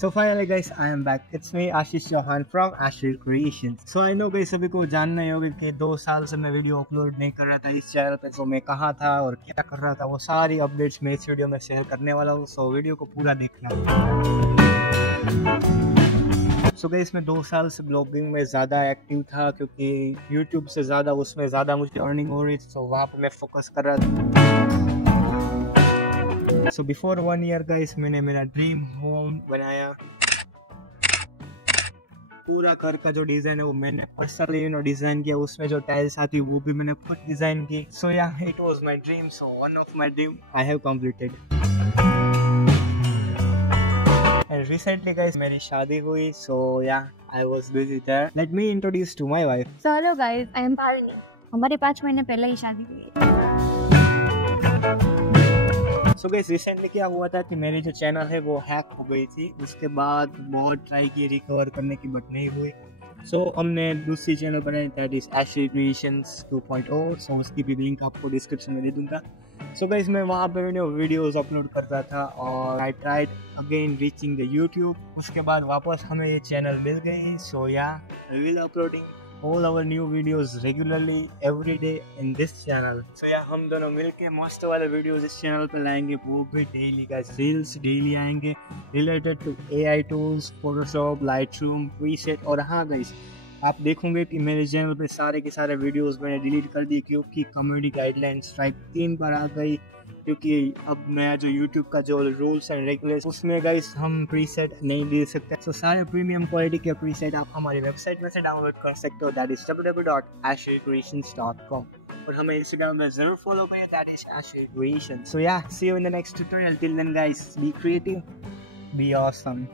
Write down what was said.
So finally guys, I am back. It's me Ashish Chauhan from ashvircreations. So I know guys सभी को जानना ही होगा कि 2 साल से मैं वीडियो अपलोड नहीं कर रहा था इस चैनल पे। तो मैं कहाँ था और क्या कर रहा था वो सारी अपडेट्स मैं इस वीडियो में शेयर करने वाला हूँ। सो वीडियो को पूरा देखना। सो गाइस मैं 2 साल से ब्लॉगिंग में ज़्यादा एक्टिव था क्योंकि यूट्यूब से ज़्यादा उसमें ज़्यादा मुझे अर्निंग हो रही थी। तो वहाँ पर मैं फोकस कर रहा था। सो बिफोर 1 ईयर गाइस मैंने मेरा ड्रीम होम बनाया। पूरा घर का जो डिज़ाइन है वो मैंने पर्सनली डिज़ाइन किया। उसमें जो टाइल्स आती है वो भी मैंने खुद डिज़ाइन की। So yeah it was my dream. So one of my dream I have completed. And recently guys मेरी शादी हुई। So yeah I was busy there. Let me introduce to my wife. So hello guys, I am Parni. हमारे 5 महीने पहले ही शादी हुई। So guys recently क्या हुआ था कि मेरी जो चैनल है वो हैक हो गई थी। उसके बाद बहुत ट्राई की रिकवर करने की बट नहीं हुई। सो हमने दूसरी चैनल बनाई दैट इज ashvircreations 2.0। सो उसकी भी लिंक आपको डिस्क्रिप्शन में दे दूंगा। सो गाइस मैं वहाँ पे वीडियोस अपलोड करता था और I tried again reaching the YouTube. उसके बाद वापस हमें ये चैनल मिल गई। सो या we will uploading all our new videos regularly every day in this channel. So yeah, हम दोनों मिलके मस्त वाले वीडियोस इस चैनल पे लाएंगे। वो भी डेली का रील्स डेली आएंगे related to AI tools, Photoshop, Lightroom, preset. और हाँ गाइस आप देखोगे कि मेरे चैनल पे सारे के सारे वीडियोस मैंने डिलीट कर दिए क्योंकि कम्युनिटी गाइडलाइन स्ट्राइक 3 बार आ गई। क्योंकि अब नया जो YouTube का जो रूल्स एंड रेगुलेशन उसमें गाइस हम प्रीसेट नहीं दे सकते। तो सारे प्रीमियम क्वालिटी के प्रीसेट आप हमारी वेबसाइट में से डाउनलोड कर सकते हो दैट इज www.ashvircreations.com। और हमें इंस्टाग्राम में जरूर फॉलो करिए that is ashvircreations। So yeah see you in the next tutorial. Till then guys be creative, be awesome.